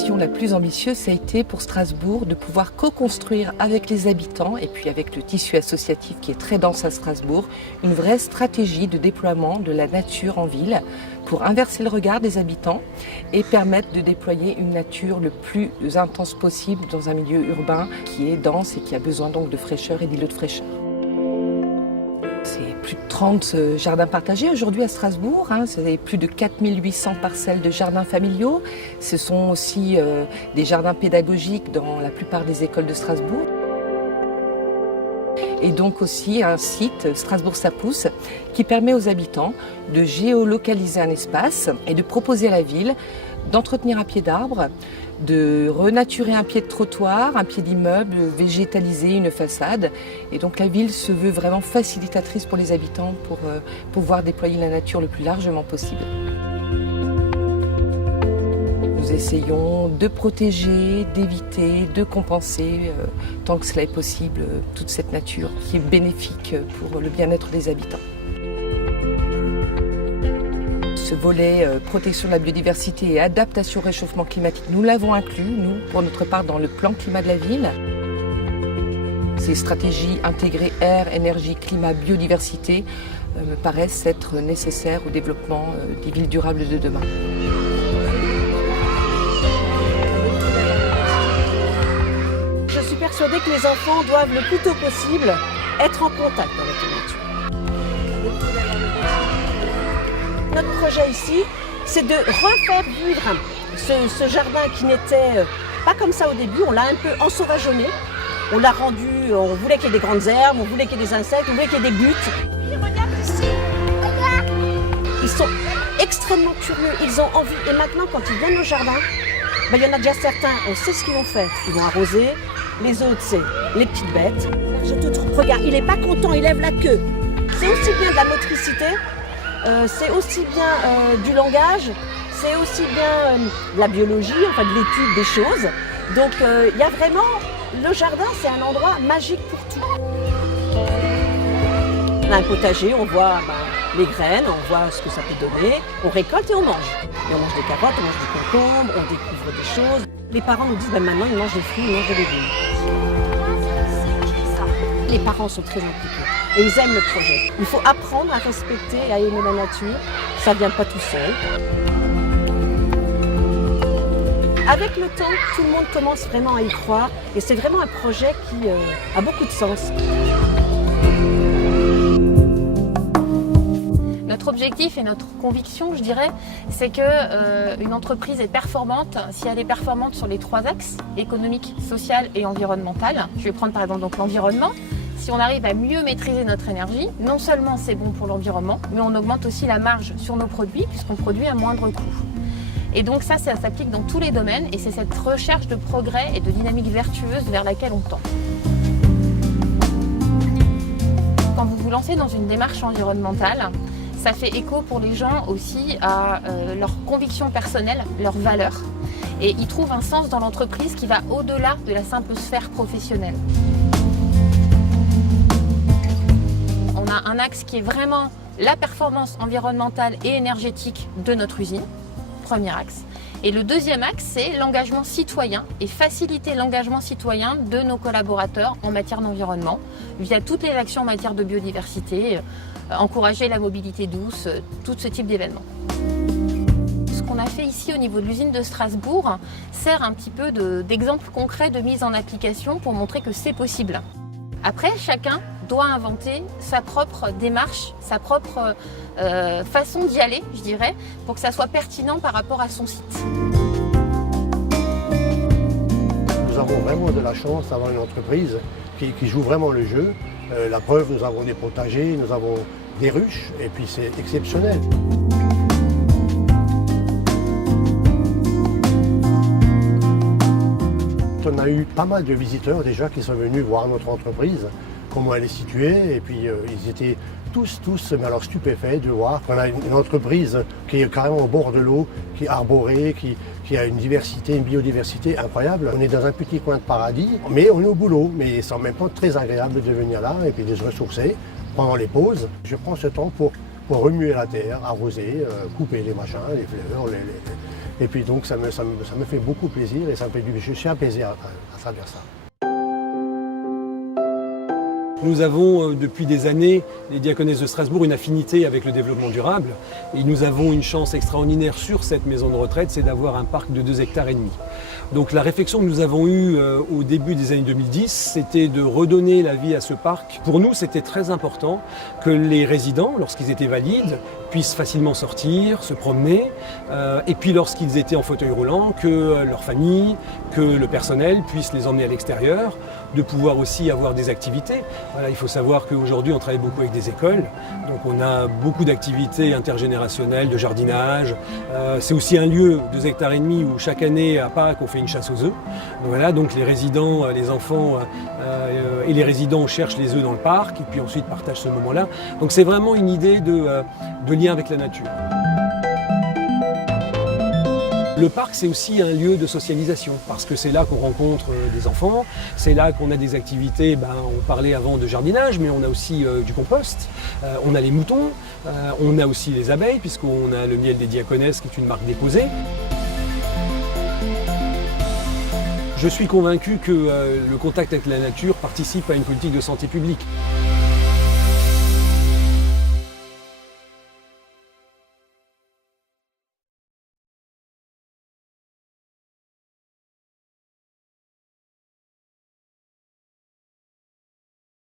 mission la plus ambitieuse, ça a été pour Strasbourg de pouvoir co-construire avec les habitants et puis avec le tissu associatif qui est très dense à Strasbourg, une vraie stratégie de déploiement de la nature en ville pour inverser le regard des habitants et permettre de déployer une nature le plus intense possible dans un milieu urbain qui est dense et qui a besoin donc de fraîcheur et d'îlots de fraîcheur. C'est plus de 30 jardins partagés aujourd'hui à Strasbourg. C'est plus de 4800 parcelles de jardins familiaux. Ce sont aussi des jardins pédagogiques dans la plupart des écoles de Strasbourg. Et donc aussi un site, Strasbourg ça pousse, qui permet aux habitants de géolocaliser un espace et de proposer à la ville d'entretenir un pied d'arbre, de renaturer un pied de trottoir, un pied d'immeuble, de végétaliser une façade. Et donc la ville se veut vraiment facilitatrice pour les habitants pour pouvoir déployer la nature le plus largement possible. Nous essayons de protéger, d'éviter, de compenser, tant que cela est possible, toute cette nature qui est bénéfique pour le bien-être des habitants. Ce volet protection de la biodiversité et adaptation au réchauffement climatique, nous l'avons inclus, nous, pour notre part, dans le plan climat de la ville. Ces stratégies intégrées air, énergie, climat, biodiversité me paraissent être nécessaires au développement des villes durables de demain. Je suis persuadée que les enfants doivent le plus tôt possible être en contact avec la nature. Notre projet ici, c'est de refaire vivre ce jardin qui n'était pas comme ça au début. On l'a un peu ensauvageonné. On l'a rendu, on voulait qu'il y ait des grandes herbes, on voulait qu'il y ait des insectes, on voulait qu'il y ait des buttes. Regarde ici, regarde. Ils sont extrêmement curieux, ils ont envie. Et maintenant, quand ils viennent au jardin, il y en a déjà certains, on sait ce qu'ils vont faire. Ils vont arroser, les autres, c'est les petites bêtes. Je te trouve, regarde, il n'est pas content, il lève la queue. C'est aussi bien de la motricité, c'est aussi bien du langage, c'est aussi bien de la biologie, enfin de l'étude des choses. Donc il y a vraiment, le jardin c'est un endroit magique pour tout. On a un potager, on voit les graines, on voit ce que ça peut donner, on récolte et on mange. Et on mange des carottes, on mange des concombres, on découvre des choses. Les parents nous disent maintenant ils mangent des fruits, ils mangent des légumes. Les parents sont très impliqués et ils aiment le projet. Il faut apprendre à respecter et à aimer la nature. Ça ne vient pas tout seul. Avec le temps, tout le monde commence vraiment à y croire et c'est vraiment un projet qui a beaucoup de sens. Notre objectif et notre conviction, je dirais, c'est qu'une entreprise est performante si elle est performante sur les 3 axes, économique, social et environnemental. Je vais prendre par exemple donc l'environnement. Si on arrive à mieux maîtriser notre énergie, non seulement c'est bon pour l'environnement, mais on augmente aussi la marge sur nos produits puisqu'on produit à moindre coût. Et donc ça s'applique dans tous les domaines et c'est cette recherche de progrès et de dynamique vertueuse vers laquelle on tend. Quand vous vous lancez dans une démarche environnementale, ça fait écho pour les gens aussi à leurs convictions personnelles, leurs valeurs. Et ils trouvent un sens dans l'entreprise qui va au-delà de la simple sphère professionnelle. On a un axe qui est vraiment la performance environnementale et énergétique de notre usine, premier axe. Et le deuxième axe, c'est l'engagement citoyen et faciliter l'engagement citoyen de nos collaborateurs en matière d'environnement via toutes les actions en matière de biodiversité, encourager la mobilité douce, tout ce type d'événements. Ce qu'on a fait ici au niveau de l'usine de Strasbourg sert un petit peu d'exemple concret de mise en application pour montrer que c'est possible. Après, chacun doit inventer sa propre démarche, sa propre façon d'y aller, je dirais, pour que ça soit pertinent par rapport à son site. Nous avons vraiment de la chance d'avoir une entreprise qui joue vraiment le jeu. La preuve, nous avons des potagers, nous avons des ruches, et puis c'est exceptionnel. On a eu pas mal de visiteurs déjà qui sont venus voir notre entreprise, comment elle est située, et puis ils étaient tous, mais alors stupéfaits de voir qu'on a une entreprise qui est carrément au bord de l'eau, qui est arborée, qui a une diversité, une biodiversité incroyable. On est dans un petit coin de paradis, mais on est au boulot, mais c'est en même temps très agréable de venir là et puis de se ressourcer pendant les pauses. Je prends ce temps pour remuer la terre, arroser, couper les machins, les fleurs, Et puis donc ça me fait beaucoup plaisir et je suis apaisé à travers ça. Nous avons depuis des années, les Diaconesses de Strasbourg, une affinité avec le développement durable. Et nous avons une chance extraordinaire sur cette maison de retraite, c'est d'avoir un parc de 2,5 hectares. Donc la réflexion que nous avons eue au début des années 2010, c'était de redonner la vie à ce parc. Pour nous, c'était très important que les résidents, lorsqu'ils étaient valides, puissent facilement sortir, se promener. Et puis lorsqu'ils étaient en fauteuil roulant, que leur famille, que le personnel puissent les emmener à l'extérieur, de pouvoir aussi avoir des activités. Voilà, il faut savoir qu'aujourd'hui, on travaille beaucoup avec des écoles. Donc on a beaucoup d'activités intergénérationnelles, de jardinage. C'est aussi un lieu, 2,5 hectares où chaque année, à Pâques, on fait une chasse aux œufs. Donc voilà, donc les résidents, les enfants et les résidents cherchent les œufs dans le parc et puis ensuite partagent ce moment-là. Donc c'est vraiment une idée de lien avec la nature. Le parc, c'est aussi un lieu de socialisation parce que c'est là qu'on rencontre des enfants, c'est là qu'on a des activités, on parlait avant de jardinage, mais on a aussi du compost, on a les moutons, on a aussi les abeilles puisqu'on a le miel des Diaconesses qui est une marque déposée. Je suis convaincu que le contact avec la nature participe à une politique de santé publique.